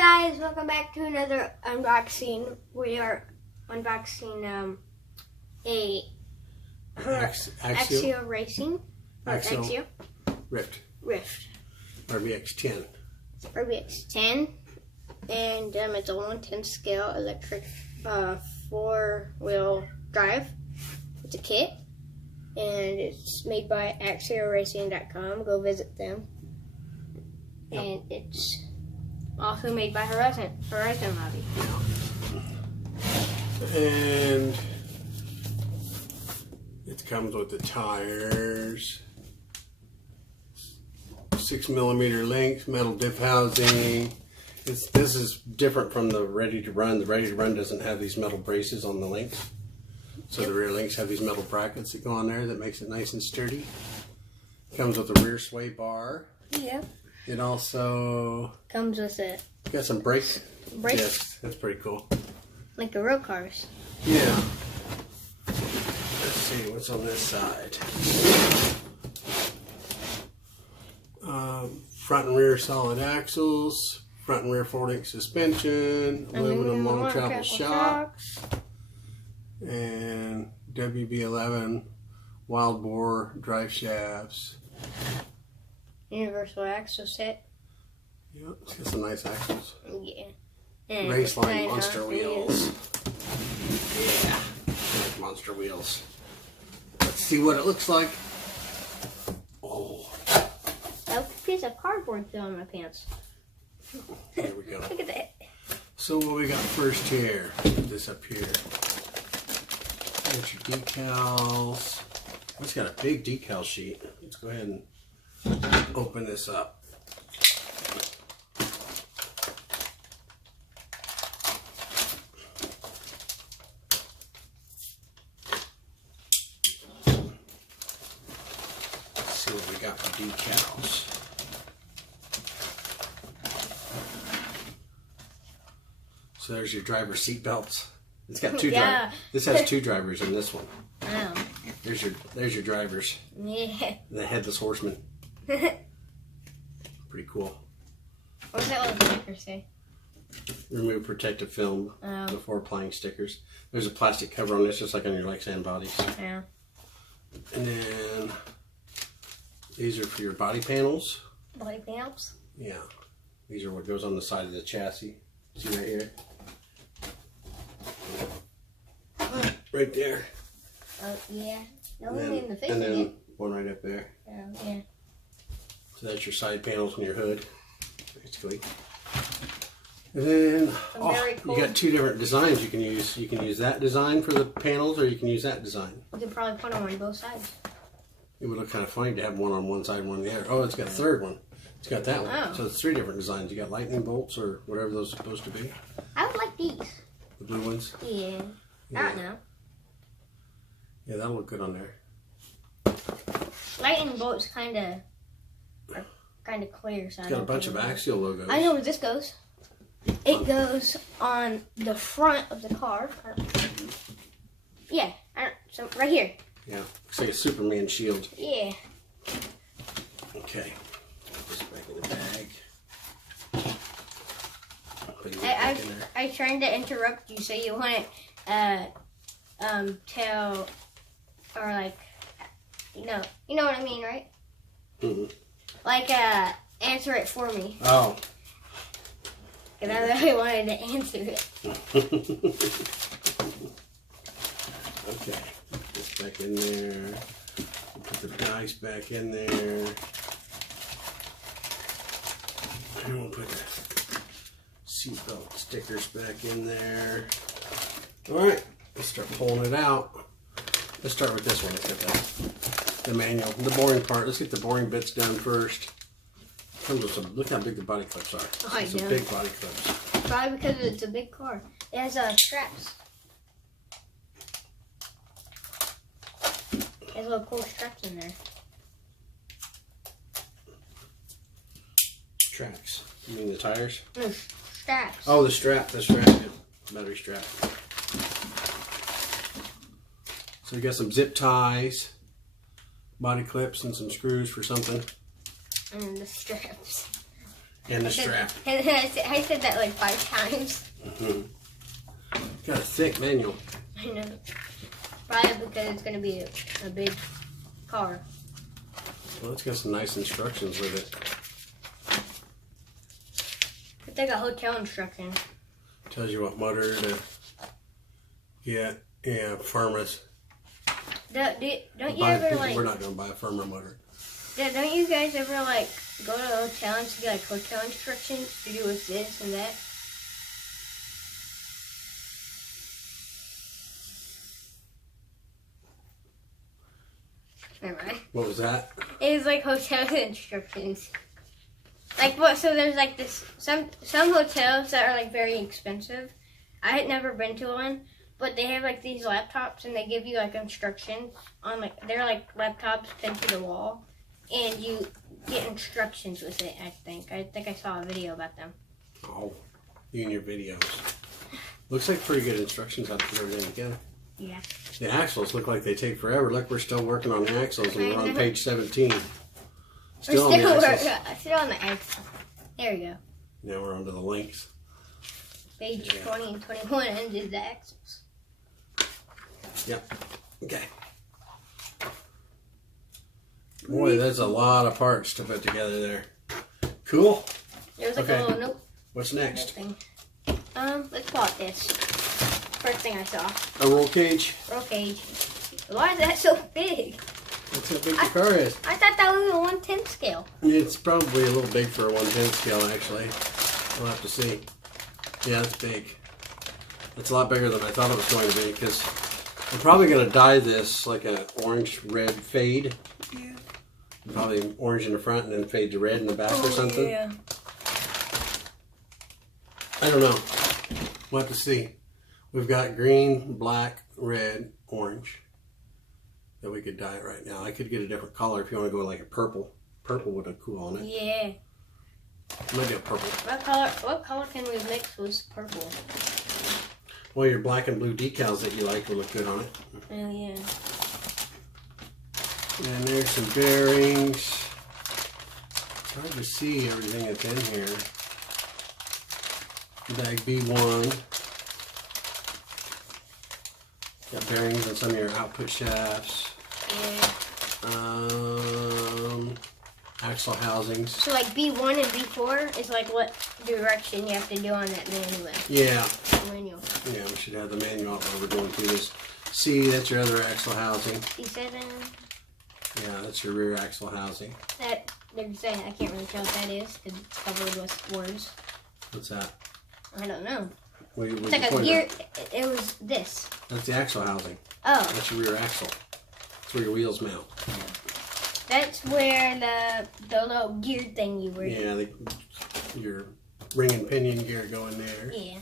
guys, welcome back to another unboxing. We are unboxing a Axial Racing. Axial. Ryft. RBX10. RBX10. And it's a 1/10 scale electric 4-wheel drive. It's a kit. And it's made by axialracing.com. Go visit them. Yep. And it's also made by Horizon Hobby. And it comes with the tires, 6mm length, metal diff housing. This is different from the Ready to Run. The Ready to Run doesn't have these metal braces on the links. So the rear links have these metal brackets that go on there that makes it nice and sturdy. Comes with a rear sway bar. Yeah. It also comes with a got some brakes. Brakes? Yes, that's pretty cool. Like the real cars. Yeah. Let's see what's on this side. Front and rear solid axles, front and rear folding suspension, aluminum long travel shocks, and WB11 wild bore drive shafts. Universal axle set. Yep, it's got some nice axles. Yeah. And Raceline monster wheels. Yeah, like monster wheels. Let's see what it looks like. Oh. A piece of cardboard fell in my pants. There we go. Look at that. So what we got first here? Put this up here. There's your decals. It's got a big decal sheet. Let's go ahead and open this up. Let's see what we got for decals. So there's your driver seat belts. It's got two drivers. This has two drivers in this one. Oh. There's your drivers. Yeah. The headless horseman. Pretty cool. What does that little sticker say? Remove protective film before applying stickers. There's a plastic cover on this, just like on your Lexan bodies. Yeah. And then these are for your body panels. Body panels? Yeah. These are what goes on the side of the chassis. See right here? Right there. Oh, yeah. No, And then one right up there. Yeah. So that's your side panels on your hood, basically. And then cool. You got two different designs you can use. You can use that design for the panels, or you can use that design. You could probably put them on both sides. It would look kind of funny to have one on one side and one on the other. Oh, it's got a third one. It's got that one. Oh. So it's three different designs. You got lightning bolts or whatever those are supposed to be. I would like these. The blue ones? Yeah. I don't know. Yeah, that'll look good on there. Lightning bolts kind of clear. So It's got a bunch of Axial logos. I know where this goes. It goes on the front of the car. Yeah, so right here. Yeah, looks like a Superman shield. Yeah. Okay, put this back in the bag. Put it back in there. I tried to interrupt you, so you want to tell, or like, you know what I mean, right? Mm-hmm. Like answer it for me. Oh. Because I really wanted to answer it. Okay, put this back in there. Put the dice back in there. And we'll put the seatbelt stickers back in there. Alright, let's start pulling it out. Let's start with this one. Let's get the manual. The boring part. Let's get the boring bits done first. Look how big the body clips are. Oh, I know. Some big body clips. Probably because it's a big car. It has straps. There's little cool straps in there. Tracks. You mean the tires? No, straps. Oh, the strap. Yeah. Battery strap. So you got some zip ties, body clips, and some screws for something. And the straps. And the strap. I said that like 5 times. Mm-hmm. Got a thick manual. I know. Probably because it's going to be a big car. Well, it's got some nice instructions with it. It's like a hotel instruction. Tells you what motor to get. Yeah, Firmus. Don't you ever like... We're not going to buy a Firma motor. Don't you guys ever like go to a hotel and see like hotel instructions to do with this and that? Never mind. What was that? It was like hotel instructions. Like what? So there's like this some hotels that are like very expensive. I had never been to one, but they have like these laptops and they give you like instructions on like they're like laptops pinned to the wall, and you get instructions with it. I think I saw a video about them. Oh, you and your videos. Looks like pretty good instructions how to put everything together. Yeah. The axles look like they take forever. Look, we're still working on the axles, and we're on page 17. Still on the axles. Still on the axles. There we go. Now we're onto the links. Page 20 and 21 ended the axles. Yep. Okay. Boy, there's a lot of parts to put together there. Cool. There's like a little note. What's next? Thing. Let's plot this. First thing I saw. A roll cage. Roll cage. Why is that so big? That's how big the car is. I thought that was a 1/10 scale. It's probably a little big for a 1/10 scale, actually. We'll have to see. Yeah, it's big. It's a lot bigger than I thought it was going to be, because I'm probably going to dye this like an orange-red fade. Yeah. Probably orange in the front and then fade to red in the back or something. Yeah. I don't know. We'll have to see. We've got green, black, red, orange that we could dye it right now. I could get a different color if you want to go like a purple. Purple would look cool on it. Yeah. Maybe a purple. What color can we mix with purple? Well, your black and blue decals that you like will look good on it. Oh, yeah. And there's some bearings. It's hard to see everything that's in here. Bag B1. Got bearings on some of your output shafts. Yeah. Axle housings. So like B1 and B4 is like what direction you have to do on that manual. Yeah. Manual. Yeah, we should have the manual up while we're going through this. C, that's your other axle housing. B7. Yeah, that's your rear axle housing. That, I can't really tell what that is. It's covered with words. What's that? I don't know. It's like a gear. It was this. That's the axle housing. Oh. That's your rear axle. That's where your wheels mount. That's where the little gear thing you were. Yeah, your ring and pinion gear go in there. Yeah.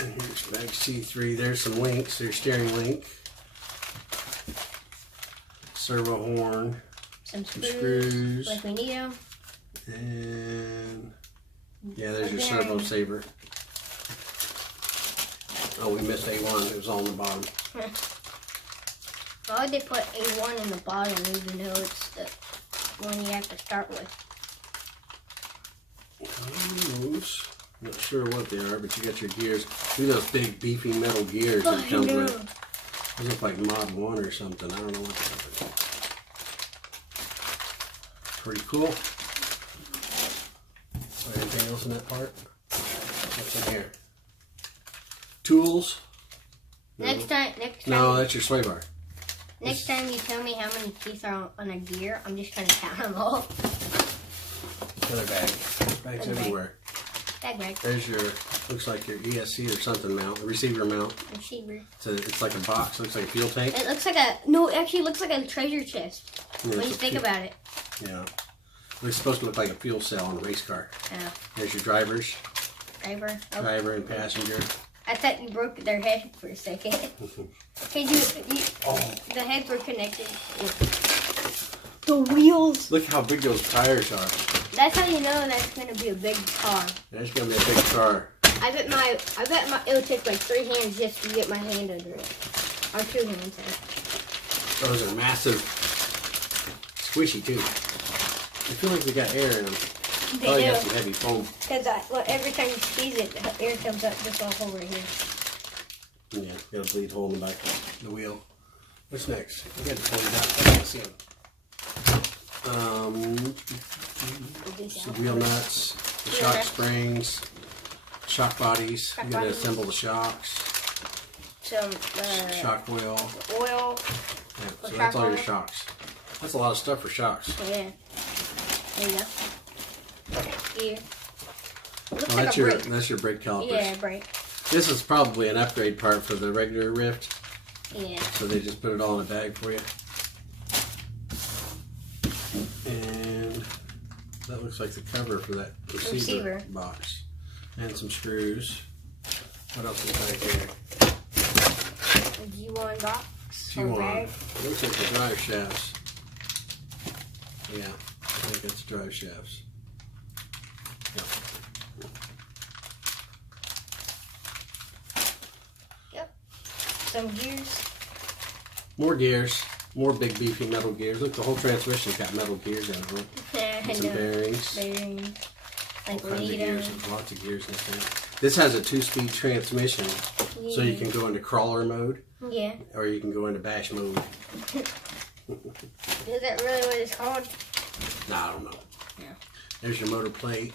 And here's bag C3. There's some links. There's steering link. Servo horn. Some screws. Like we need them. And yeah, there's your servo saver. Oh, we missed A1. It was on the bottom. Why would they put A1 in the bottom even though it's the one you have to start with? Those, not sure what they are, but you got your gears. Look at those big beefy metal gears that come with. They look like Mod 1 or something. I don't know what they are. Pretty cool. Anything else in that part? What's in here? Tools. No. Next time. No, that's your sway bar. Next time you tell me how many teeth are on a gear, I'm just gonna count them all. Another bag. Bags everywhere. Bag. There's your, looks like your ESC or something mount, a receiver mount. Receiver. It's like a box. Looks like a fuel tank. It looks like it actually looks like a treasure chest. Yeah, when you think about it. Yeah. It's supposed to look like a fuel cell on a race car. Yeah. There's your drivers. Driver. Oh. Driver and passenger. I thought you broke their head for a second. The heads were connected. The wheels. Look how big those tires are. That's how you know that's gonna be a big car. That's gonna be a big car. I bet it would take like 3 hands just to get my hand under it. Or 2 hands. Those are massive. Squishy too. I feel like they got air in them. They oh, you do. got some heavy foam. Because every time you squeeze it, the air comes up this all over here. Yeah, got a bleed hole in the back of the wheel. What's next? I got to pull it out. I can't see them. Some wheel nuts, the shock springs, shock bodies. You got to assemble the shocks. Some shock oil. Oil. Yeah, so that's all your shocks. That's a lot of stuff for shocks. Yeah. There you go. Here. Oh, that's your brake calipers. Yeah, brake. This is probably an upgrade part for the regular Ryft. Yeah. So they just put it all in a bag for you. And that looks like the cover for that receiver box. And some screws. What else is back here? A G1 box. G1. It looks like the drive shafts. Yeah, I think that's drive shafts. Yep. Some gears. More gears. More big beefy metal gears. Look, the whole transmission's got metal gears in it. And some bearings. Bearings. Like all kinds of gears. There's lots of gears in this thing. This has a 2-speed transmission, so you can go into crawler mode. Yeah. Or you can go into bash mode. Is that really what it's called? Nah, I don't know. Yeah. There's your motor plate.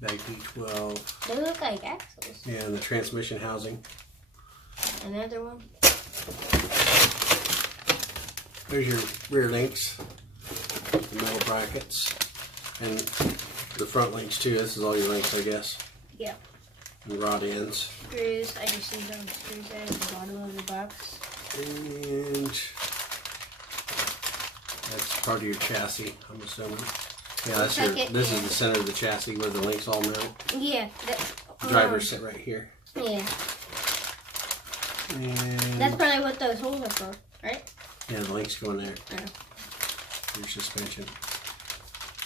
Bag B12. They look like axles. Yeah, and the transmission housing. Another one. There's your rear links. The metal brackets. And the front links too. This is all your links, I guess. Yeah. And rod ends. Screws. I just see those screws there at the bottom of the box. And that's part of your chassis, I'm assuming. Yeah, that's this is the center of the chassis where the links all mount. Yeah. The drivers sit right here. Yeah. And that's probably what those holes are for, right? Yeah, the links go in there. Yeah. Your suspension.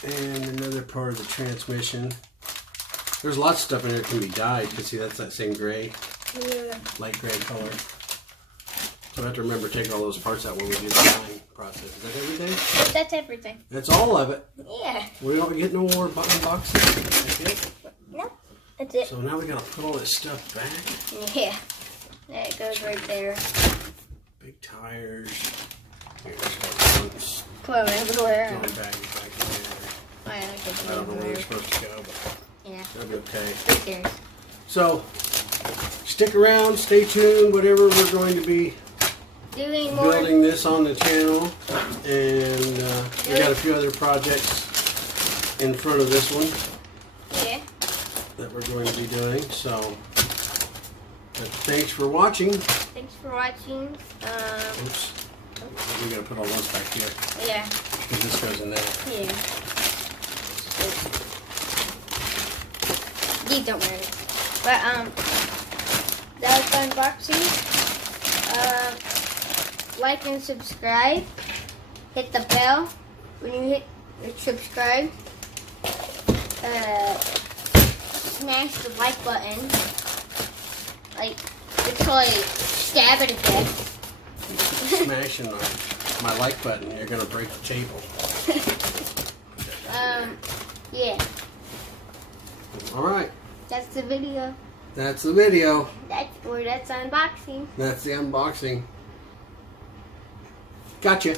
And another part of the transmission. There's lots of stuff in here that can be dyed. You can see that's that same gray. Yeah. Light gray color. So I have to remember to take all those parts out when we do the dyeing process. Is that everything? That's everything. That's all of it. Yeah. We don't get no more unboxing. That's it? No, that's it. So now we gotta put all this stuff back. Yeah. That goes right there. Big tires. Here's ones. Well, everywhere. Going back in there. I I don't know where they're supposed to go, but yeah. that'll be okay. Right there. So, stick around, stay tuned, whatever we're going to be building this on the channel. And we got a few other projects in front of this one. Yeah. That we're going to be doing, so thanks for watching. Thanks for watching. Oops. We gotta put all those back here. Yeah. Because this goes in there. Yeah. These don't matter. But that was unboxing. Like and subscribe. Hit the bell when you hit subscribe. Smash the like button. Like it's like stab it to death. Smashing my like button, you're gonna break the table. Yeah. Alright. That's the video. That's the video. That's unboxing. That's the unboxing. Gotcha.